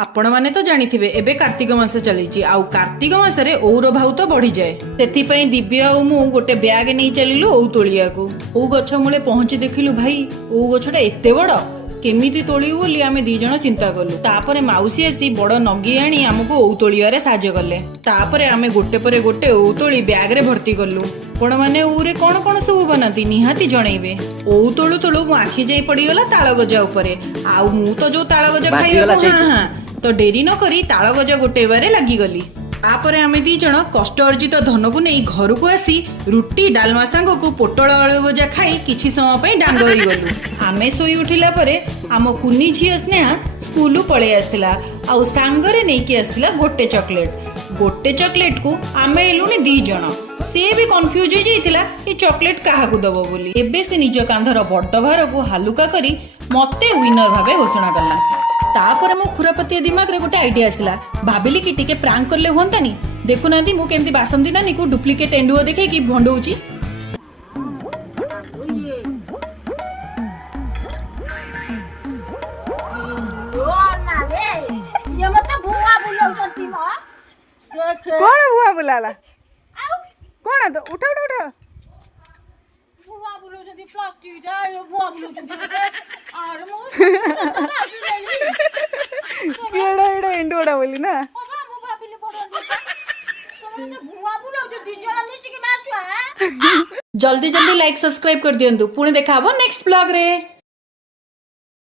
आपण माने तो जानिथिबे एबे कार्तिक मास चलीची आउ कार्तिक मास रे ओर भाउ तो बढ़ी जाए सेथि पई दिव्य आ मु गोटे बैग नहीं चलिलु ओ तोलिया को ओ गछ मूले पहुंची देखिलु भाई ओ गछटा एते बड़ केमिति तोलिबु बोली आमे दी जण चिंता कलु तापरे माउसी आसी बड़ नगी आनी हमको ओ तोलियारे साहाय्य कले तापरे आमे गोटे परे गोटे ओ तोली बैग रे भर्ती कलु आपण माने ओरे कोन कोन सब बनाती निहाती जणैबे ओ तोलु तोलु मो आखि जाई पड़ीगला ताଳ गजा उपरे आउ मु तो जो ताଳ गजा खाइबो हां तो डेरी न करी ताଳ गजा गोटेबारे लागी गली तापरे आमे दी जण कष्ट अर्जित धन को नहीं घर को आसी रुटी डालमा सांग को पोटल आलू भजा खाई किछि समय पई डांग होई गलु आमे सोई उठिला परे आम कुनी झियो स्नेहा स्कूल पळे आस्तिला आउ सांगरे नै कि आस्तिला गोटे चॉकलेट को आमे एलुनी दी जण से भी कंफ्यूज हो जाइतिला ए चॉकलेट काहा को दबो बोली एबे से निज कांधर बड्ड भार को हालुका करी मते विनर भाबे घोषणा करला तापर मो खुरापति दिमाग रे गोटे आइडिया आसला भाबिली कि टिके प्रांक करले होंतानी देखु नांती मु केमती बासंती नानी को डुप्लीकेट एंडुओ देखे कि भंडौची कौन हुआ बुलाला कौन तो उठा उठा उठा केड़ा एड़ा एंडोड़ा बोली ना जल्दी जल्दी लाइक सब्सक्राइब कर दियंतु पुणी देखा नेक्स्ट ब्लॉग रे।